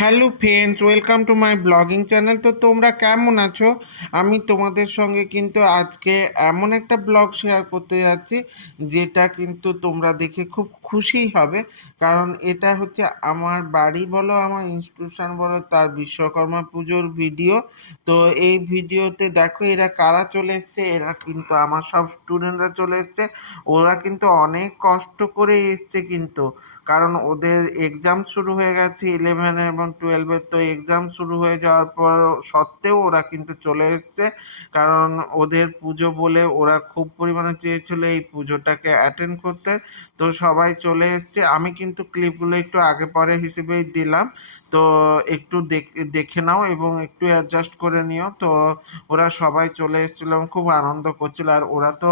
Hello friends, welcome to my blogging channel. তো তোমরা কেমন আছো? আমি তোমাদের সঙ্গে কিন্তু আজকে এমন একটা ব্লগ শেয়ার করতে যাচ্ছি, যেটা কিন্তু তোমরা দেখে খুব খুশি হবে। কারণ এটা হচ্ছে আমার বাড়ি বলো, আমার ইনস্টিটিউশন বলো, তার বিশ্বকর্মা পুজোর ভিডিও তো এই ভিডিওতে দেখো এরা কারা চলে এসছে, এরা কিন্তু আমার সব স্টুডেন্টরা চলে এসছে। ওরা কিন্তু অনেক কষ্ট করে এসছে কিন্তু। কারণ ওদের এক্সাম শুরু হয়ে গেছে ইলেভেনে এবং টুয়েলভের তো এক্সাম শুরু হয়ে যাওয়ার পর সত্ত্বেও ওরা কিন্তু চলে এসছে। কারণ ওদের পুজো বলে ওরা খুব পরিমাণে চেয়েছিল এই পুজোটাকে অ্যাটেন্ড করতে। তো সবাই চলে এসছে। আমি কিন্তু ক্লিপগুলো একটু আগে পরে হিসেবেই দিলাম। তো একটু দেখে নাও এবং একটু অ্যাডজাস্ট করে নিও। তো ওরা সবাই চলে এসেছিল খুব আনন্দ করছিল। আর ওরা তো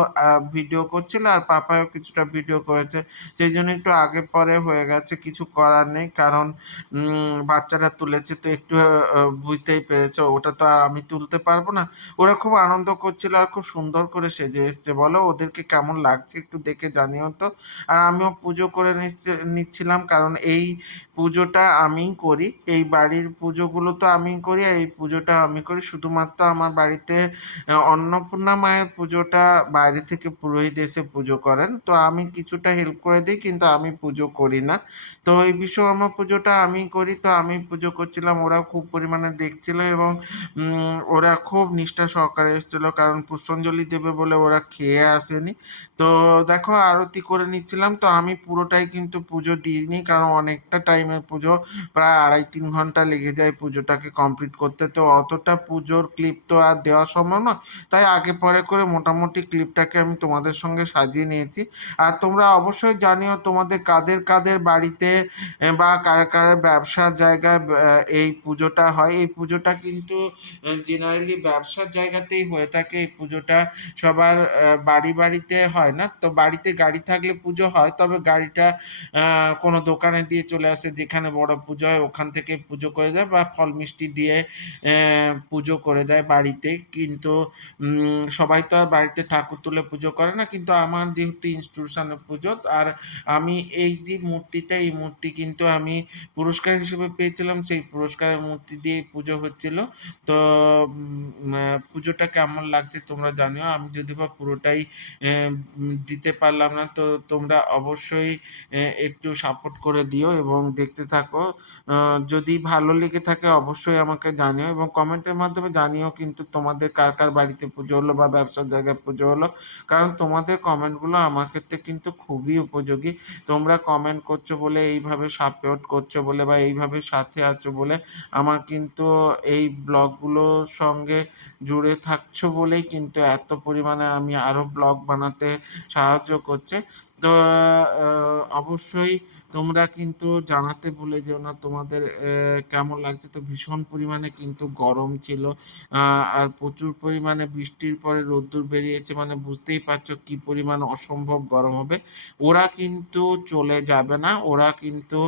ভিডিও করছিল আর পাপাও কিছুটা ভিডিও করেছে। সেই জন্য একটু আগে পরে হয়ে গেছে, কিছু করার নেই। কারণ বাচ্চারা তুলেছে তো একটু বুঝতেই পেরেছ, ওটা তো আর আমি তুলতে পারব না। ওরা খুব আনন্দ করছিল আর খুব সুন্দর করে সেজে এসছে। বলো, ওদেরকে কেমন লাগছে? একটু দেখে জানিও তো। আর আমিও পুজো করে নিচ্ছিলাম। কারণ এই পুজোটা আমিই করি। এই বাড়ির পুজোগুলো তো আমিই করি আর এই পুজোটা আমি করি। শুধুমাত্র আমার বাড়িতে অন্নপূর্ণা মায়ের পুজোটা বাইরে থেকে পুরোহিত এসে পুজো করেন। তো আমি কিছুটা হেল্প করে দিই কিন্তু আমি পুজো করি না। তো এই বিশ্বকর্মা পুজোটা আমি করি। তো আমি পুজো করছিলাম। ওরা খুব পরিমাণে দেখছিল এবং ওরা খুব নিষ্ঠা সহকারে এসেছিল কারণ পুষ্পাঞ্জলি দেবে বলে ওরা খেয়ে আসেনি। তো দেখো, আরতি করে নিচ্ছিলাম। তো আমি পুরোটাই কিন্তু পুজো দিইনি কারণ অনেকটা টাইমের পুজো, প্রায় আড়াই তিন ঘণ্টা লেগে যায় পুজোটাকে কমপ্লিট করতে। তো অতটা পুজোর ক্লিপ তো আর দেওয়া সম্ভব নয়। তাই আগে পরে করে মোটামুটি ক্লিপটাকে আমি তোমাদের সঙ্গে সাজিয়ে নিয়েছি। আর তোমরা অবশ্যই জানিও তোমাদের কাদের কাদের বাড়িতে বা কারা কারা ব্যবসার জায়গায় এই পুজোটা হয়। এই পুজোটা কিন্তু জেনারেলি ব্যবসার জায়গাতেই হয়ে থাকে। এই পুজোটা সবার বাড়ি বাড়িতে হয় না। তো বাড়িতে গাড়ি থাকলে পুজো হয়, তবে গাড়িটা কোনো দোকানে দিয়ে চলে আসে যেখানে বড় পুজো হয় ওখান থেকে পুজো করে দেয় বা ফল মিষ্টি দিয়ে পুজো করে দেয় বাড়িতে। কিন্তু সবাই তো আর বাড়িতে ঠাকুর তুলে পুজো করে না। কিন্তু আমার যেহেতু ইনস্টিটিউশনের পুজো, আর আমি এই যে মূর্তিটা, এই মূর্তি কিন্তু আমি পুরস্কার হিসেবে পেয়েছিলাম। সেই পুরস্কারের মূর্তি দিয়ে পুজো হচ্ছিল। তো পুজোটা কেমন লাগছে তোমরা জানিও। আমি যদি বা পুরোটাই দিতে পারলাম না, তো তোমরা অবশ্যই একটু সাপোর্ট করে দিও এবং দেখতে থাকো। যদি ভালো লেগে থাকে অবশ্যই আমাকে জানিও এবং কমেন্টের মাধ্যমে জানিও কিন্তু তোমাদের কার কার বাড়িতে পুজো হলো বা ব্যবসার জায়গায় পুজো হলো। কারণ তোমাদের কমেন্টগুলো আমার ক্ষেত্রে কিন্তু খুবই উপযোগী। তোমরা কমেন্ট করছ বলে, এইভাবে সাপোর্ট করছ বলে বা এইভাবে সাথে আছো বলে আমার কিন্তু এই ব্লগগুলোর সঙ্গে জুড়ে থাকছো বলেই কিন্তু এত পরিমাণে আমি আরও ব্লগ বানাতে সাহায্য করছে। তো অবশ্যই তোমরা কিন্তু জানাতে ভুলে যেও না, তোমাদের কেমন লাগছে? তো ভীষণ পরিমাণে কিন্তু গরম ছিল আর প্রচুর পরিমাণে বৃষ্টির পরে রোদ্দুর বেরিয়েছে মানে বুঝতেই পারছ কি পরিমাণ অসম্ভব গরম হবে। ওরা কিন্তু চলে যাবে না, ওরা কিন্তু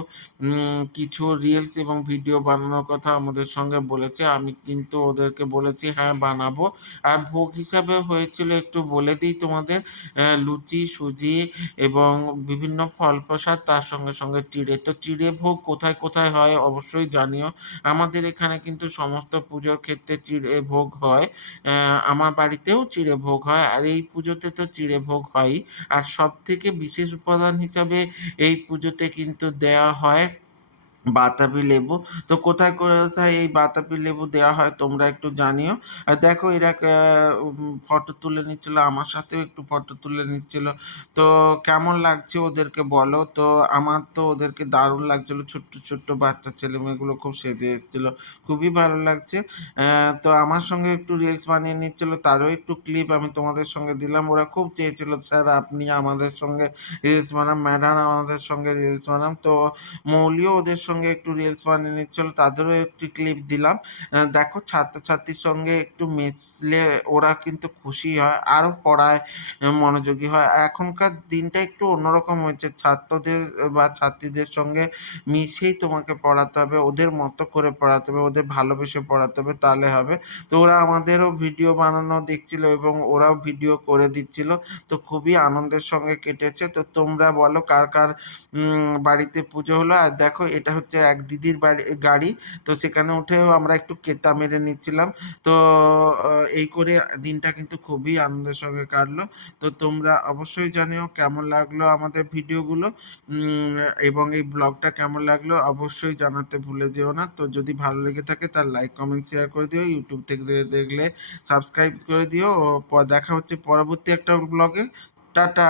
কিছু রিলস এবং ভিডিও বানানোর কথা আমাদের সঙ্গে বলেছে, আমি কিন্তু ওদেরকে বলেছি হ্যাঁ বানাবো। আর ভোগ হিসাবে হয়েছিল একটু বলে দিই তোমাদের লুচি, সুজি এবং বিভিন্ন ফল প্রসাদ তার সঙ্গে সঙ্গে চিড়ে। তো চিড়ে ভোগ কোথায় কোথায় হয় অবশ্যই জানিও। আমাদের এখানে কিন্তু সমস্ত পুজোর ক্ষেত্রে চিড়ে ভোগ হয়। আমার বাড়িতেও চিড়ে ভোগ হয় আর এই পুজোতে তো চিড়ে ভোগ হয়ই। আর সব থেকে বিশেষ উপাদান হিসাবে এই পুজোতে কিন্তু দেওয়া হয় বাতাবি লেবু। তো কোথায় কোথায় এই বাতাবি লেবু দেওয়া হয় তোমরা একটু জানিও। আর দেখো এরা ফটো তুলে নিচ্ছিল, আমার সাথেও একটু ফটো তুলে নিচ্ছিল। তো কেমন লাগছে ওদেরকে বলো? তো আমার তো ওদেরকে দারুণ লাগছিল, ছোট্ট ছোট্ট বাচ্চা ছেলে মেয়েগুলো খুব সেজে এসেছিল, খুবই ভালো লাগছে। তো আমার সঙ্গে একটু রিলস বানিয়ে নিচ্ছিল, তারও একটু ক্লিপ আমি তোমাদের সঙ্গে দিলাম। ওরা খুব চেয়েছিল, স্যার, আপনি আমাদের সঙ্গে রিলস বানান ম্যাডাম আমাদের সঙ্গে রিলস বানান। তো মৌলিও ওদের সঙ্গে একটু রিলস বানিয়ে নিচ্ছিল, তাদেরও একটি ক্লিপ দিলাম। দেখো ছাত্রছাত্রীর সঙ্গে একটু মিশলে ওরা কিন্তু খুশি হয়, আরও পড়ায় মনোযোগী হয়। এখনকার দিনটা একটু অন্যরকম হয়েছে, ছাত্রদের বা ছাত্রীদের সঙ্গে মিশেই তোমাকে পড়াতে হবে, ওদের মতো করে পড়াতে হবে, ওদের ভালোবেসে পড়াতে হবে, তাহলে হবে। তো ওরা আমাদেরও ভিডিও বানানো দেখছিল এবং ওরাও ভিডিও করে দিচ্ছিল, তো খুবই আনন্দের সঙ্গে কেটেছে। তো তোমরা বলো কার কার বাড়িতে পুজো হলো, আর দেখো এটা হচ্ছে এক দিদির বাড়ি, গাড়ি। তো সেখানে উঠেও আমরা একটু কেতা মেরে নিচ্ছিলাম। তো এই করে দিনটা কিন্তু খুবই আনন্দের সঙ্গে কাটলো। তো তোমরা অবশ্যই জানিও কেমন লাগল আমাদের ভিডিওগুলো। এবং এই ব্লগটা কেমন লাগল অবশ্যই জানাতে ভুলে যেও না। তো যদি ভালো লেগে থাকে তার লাইক, কমেন্ট, শেয়ার করে দিও। ইউটিউব থেকে দেখলে সাবস্ক্রাইব করে দিও। দেখা হচ্ছে পরবর্তী একটা ব্লগে। টাটা!